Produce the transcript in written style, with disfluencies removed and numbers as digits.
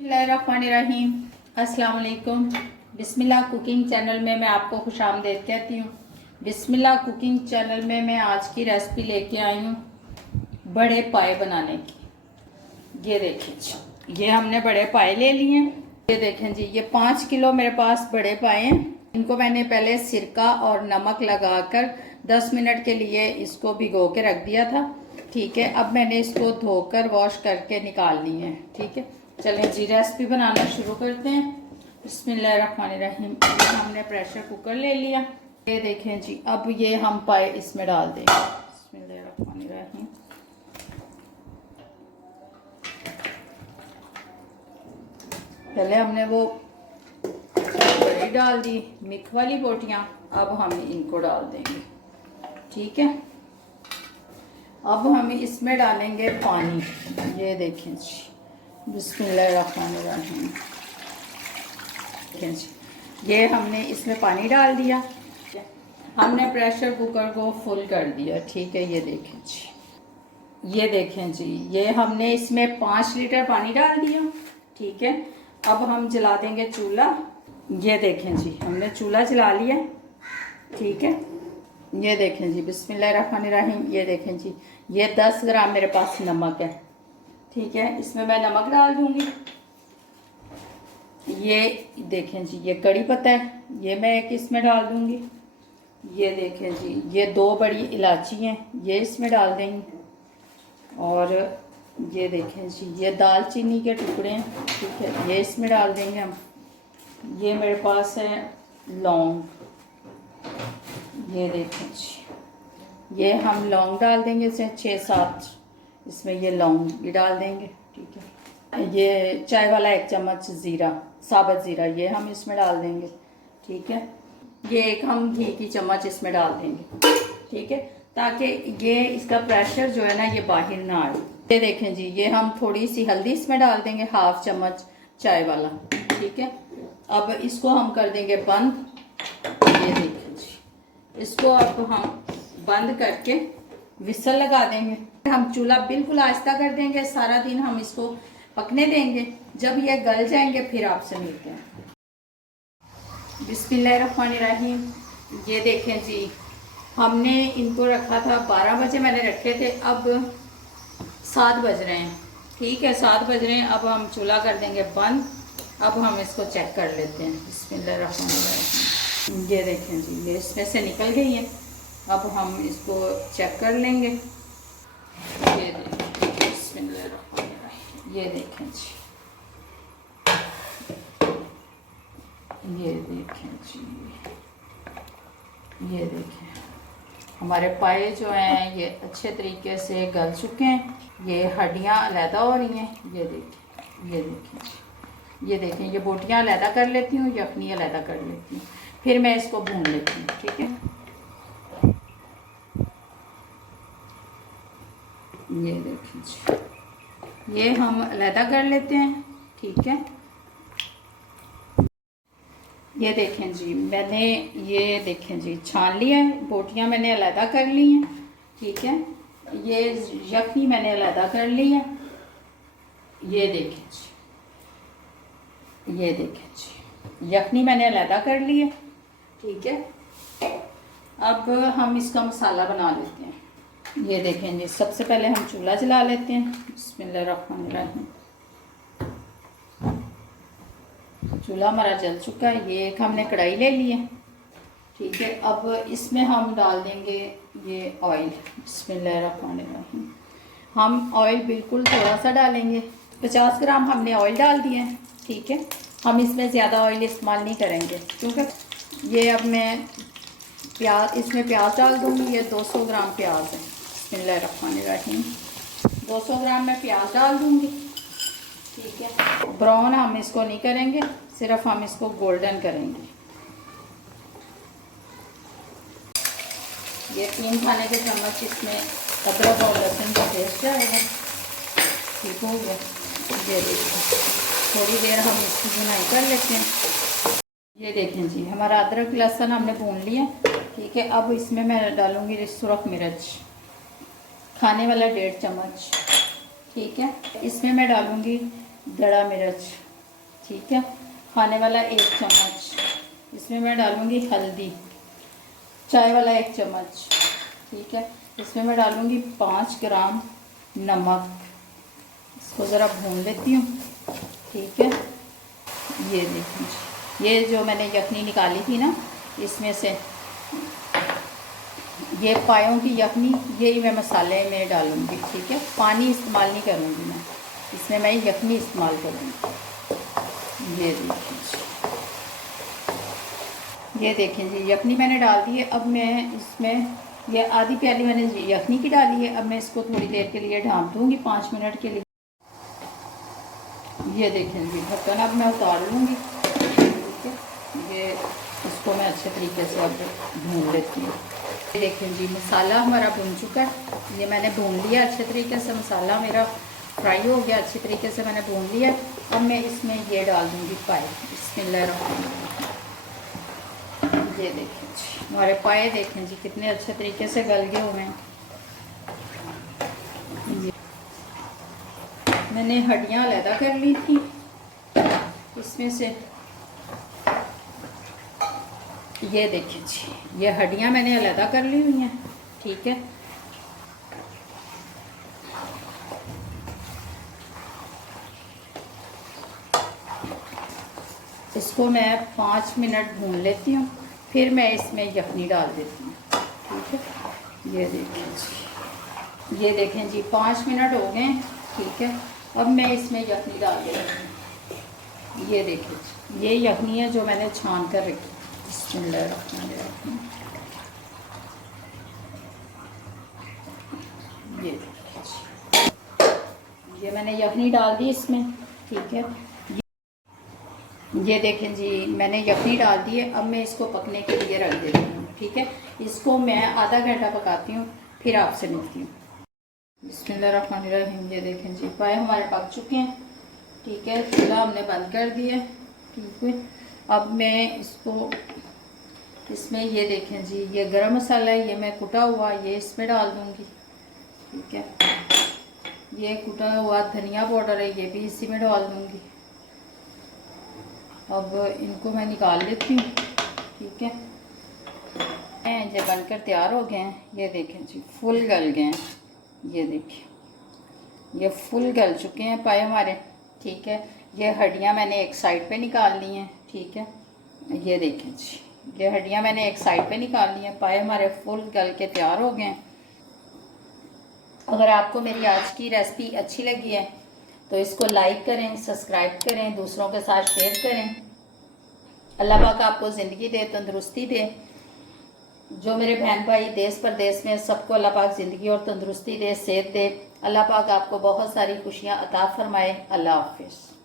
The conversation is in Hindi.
बिस्मिल्लाहिर्रहमानिर्रहीम। अस्सलाम वालेकुम। बिस्मिल्लाह कुकिंग चैनल में मैं आपको खुशामदीद कहती हूँ। बिस्मिल्लाह कुकिंग चैनल में मैं आज की रेसिपी लेके आई हूँ बड़े पाए बनाने की। ये देखें जी, ये हमने बड़े पाए ले लिए हैं। ये देखें जी, ये 5 किलो मेरे पास बड़े पाए हैं। इनको मैंने पहले सिरका और नमक लगाकर 10 मिनट के लिए इसको भिगो के रख दिया था। ठीक है, अब मैंने इसको धोकर वॉश करके निकाल लिए हैं। ठीक है, चलें जी रेसिपी बनाना शुरू करते हैं। बिस्मिल्लाहिर्रहमानिर्रहीम। हमने प्रेशर कुकर ले लिया। ये देखें जी, अब ये हम पाए इसमें डाल देंगे। बिस्मिल्लाहिर्रहमानिर्रहीम। पहले हमने वो बड़ी डाल दी मिक वाली बोटियां, अब हम इनको डाल देंगे। ठीक है, अब हम इसमें डालेंगे पानी। ये देखें जी, बिस्मिल्लाहिर्रहमानिर्रहीम। देखें जी, ये हमने इसमें पानी डाल दिया। हमने प्रेशर कुकर को फुल कर दिया। ठीक है, ये देखें जी, ये देखें जी, ये हमने इसमें 5 लीटर पानी डाल दिया। ठीक है, अब हम जला देंगे चूल्हा। ये देखें जी, हमने चूल्हा जला लिया। ठीक है, ये देखें जी, बिस्मिल्लाहिर्रहमानिर्रहीम। ये देखें जी, ये 10 ग्राम मेरे पास नमक है। ठीक है, इसमें मैं नमक डाल दूंगी। ये देखें जी, ये कड़ी पत्ता है, ये मैं एक इसमें डाल दूंगी। ये देखें जी, ये 2 बड़ी इलायची हैं, ये इसमें डाल देंगे। और ये देखें जी, ये दालचीनी के टुकड़े हैं। ठीक है, ये इसमें डाल देंगे हम। ये मेरे पास है लौंग। ये देखें जी, ये हम लौंग डाल देंगे, इसे 6-7 इसमें ये लौंग भी डाल देंगे। ठीक है, ये चाय वाला 1 चम्मच ज़ीरा, साबुत ज़ीरा, ये हम इसमें डाल देंगे। ठीक है, ये एक हम घी की चम्मच इसमें डाल देंगे। ठीक है, ताकि ये इसका प्रेशर जो है ना ये बाहर ना आए। ये देखें जी, ये हम थोड़ी सी हल्दी इसमें डाल देंगे, 1/2 चम्मच चाय वाला। ठीक है, अब इसको हम कर देंगे बंद। ये देखें जी, इसको अब हम बंद करके विसल लगा देंगे। हम चूल्हा बिल्कुल आहिस्ता कर देंगे, सारा दिन हम इसको पकने देंगे। जब ये गल जाएंगे फिर आपसे मिलते हैं। बिस्मिल्लाहिर्रहमानिर्रहीम। ये देखें जी, हमने इनको रखा था 12 बजे मैंने रखे थे, अब 7 बज रहे हैं। ठीक है, 7 बज रहे हैं। अब हम चूल्हा कर देंगे बंद। अब हम इसको चेक कर लेते हैं। बिस्मिल्लाहिर्रहमानिर्रहीम। ये देखें जी, ये इसमें से निकल गई है। अब हम इसको चेक कर लेंगे। ये देखें, बिस्मिल्लाहिर्रहमानिर्रहीम। ये देखें जी, ये देखें जी, ये देखें हमारे पाए जो हैं ये अच्छे तरीके से गल चुके हैं। ये हड्डियाँ अलहदा हो रही हैं। ये देखें, ये देखें जी, ये देखें, ये बोटियाँ अलहदा कर लेती हूँ, यखनी अलहदा कर लेती हूँ, फिर मैं इसको भून लेती हूँ। ठीक है, ये देखें जी, ये हम अलहदा कर लेते हैं। ठीक है, ये देखें जी, मैंने ये देखें जी छान लिया है, बोटियाँ मैंने अलहदा कर ली हैं। ठीक है, ये यखनी मैंने अलहदा कर ली है। ये देखें जी, ये देखें जी, यखनी मैंने अलहदा कर ली है। ठीक है, अब हम इसका मसाला बना लेते हैं। ये देखें जी, सबसे पहले हम चूल्हा जला लेते हैं। बिस्मिल्लाहिर्रहमानिर्रहीम। चूल्हा हमारा जल चुका है। ये एक हमने कढ़ाई ले ली है। ठीक है, अब इसमें हम डाल देंगे ये ऑयल। बिस्मिल्लाहिर्रहमानिर्रहीम। हम ऑयल बिल्कुल थोड़ा सा डालेंगे, 50 ग्राम हमने ऑयल डाल दिया है। ठीक है, हम इसमें ज़्यादा ऑयल इस्तेमाल नहीं करेंगे, क्योंकि ये अब मैं इसमें प्याज डाल दूँगी। ये 200 ग्राम प्याज है। बिस्मिल्लाहिर्रहमानिर्रहीम। 200 ग्राम मैं प्याज डाल दूँगी। ठीक है, ब्राउन हम इसको नहीं करेंगे, सिर्फ हम इसको गोल्डन करेंगे। ये 3 खाने के चम्मच इसमें अदरक और लहसुन का पेस्ट जाएगा। ठीक हो गया। ये देखिए, थोड़ी देर हम इसकी भुनाई कर लेते हैं। ये देखें जी, हमारा अदरक लहसुन हमने भून लिया। ठीक है, अब इसमें मैं डालूँगी सुरख मिर्च, खाने वाला 1.5 चम्मच। ठीक है, इसमें मैं डालूँगी दड़ा मिर्च, ठीक है। खाने वाला 1 चम्मच, इसमें मैं डालूँगी हल्दी। चाय वाला 1 चम्मच, ठीक है। इसमें मैं डालूँगी 5 ग्राम नमक। इसको ज़रा भून लेती हूँ, ठीक है। ये देखिए, ये जो मैंने यखनी निकाली थी ना, इसमें से ये पायों की यखनी, यही मैं मसाले में डालूँगी, ठीक है। पानी इस्तेमाल नहीं करूँगी मैं इसमें, मैं यखनी इस्तेमाल करूँगी। ये देखिए, ये देखें जी, यखनी मैंने डाल दी है। अब मैं इसमें ये आधी प्याली मैंने यखनी की डाली है। अब मैं इसको थोड़ी देर के लिए ढाँप दूँगी, 5 मिनट के लिए। ये देखें जी, ढक्कन अब मैं उतार लूँगी, ठीक है। ये इसको मैं अच्छे तरीके से अब भून लेती हूँ। ये देखें जी, मसाला हमारा भून चुका है। ये मैंने भून लिया अच्छे तरीके से, मसाला मेरा फ्राई हो गया अच्छे तरीके से, मैंने भून लिया। अब मैं इसमें ये डाल दूँगी पाए। बिस्मिल्लाहिर्रहमानिर्रहीम। ये देखें जी, हमारे पाए देखें जी कितने अच्छे तरीके से गल गए हुए हैं। मैंने हड्डियाँ अलग कर ली थी इसमें से। ये देखिए जी, ये हड्डियाँ मैंने अलग कर ली हुई हैं, ठीक है। इसको मैं 5 मिनट भून लेती हूँ, फिर मैं इसमें यखनी डाल देती हूँ, ठीक है। ये देखिए जी, ये देखें जी, 5 मिनट हो गए, ठीक है। अब मैं इसमें यखनी डाल देती हूँ। ये देखिए जी, ये यखनी है जो मैंने छान कर रखी। बिस्मिल्लाहिर्रहमानिर्रहीम। ये देखिए जी, ये मैंने यखनी डाल दी इसमें, ठीक है। ये देखें जी, मैंने यखनी डाल दी है। अब मैं इसको पकने के लिए रख देती हूँ, ठीक है। इसको मैं आधा घंटा पकाती हूँ, फिर आपसे मिलती हूँ। बिस्मिल्लाहिर्रहमानिर्रहीम। ये देखें जी, पाए हमारे पक चुके हैं, ठीक है। चूल्हा हमने बंद कर दिया है, ठीक है। अब मैं इसको इसमें, ये देखें जी, ये गरम मसाला है, ये मैं कुटा हुआ ये इसमें डाल दूँगी, ठीक है। ये कुटा हुआ धनिया पाउडर है, ये भी इसी में डाल दूँगी। अब इनको मैं निकाल लेती हूँ, ठीक है। ये बनकर तैयार हो गए हैं। ये देखें जी, फुल गल गए हैं। ये देखिए, ये फुल गल चुके हैं पाए हमारे, ठीक है। ये हड्डियाँ मैंने एक साइड पे निकाल ली हैं, ठीक है। ये देखें जी, ये हड्डियाँ मैंने एक साइड पे निकाल ली हैं। पाए हमारे फुल गल के तैयार हो गए हैं। अगर आपको मेरी आज की रेसिपी अच्छी लगी है तो इसको लाइक करें, सब्सक्राइब करें, दूसरों के साथ शेयर करें। अल्लाह पाक आपको ज़िंदगी दे, तंदुरुस्ती दे। जो मेरे बहन भाई देश परदेश में, सबको अल्लाह पाक ज़िंदगी और तंदुरुस्ती दे, सेहत दे। अल्लाह पाक आपको बहुत सारी खुशियाँ अता फरमाए। अल्लाह हाफिज़।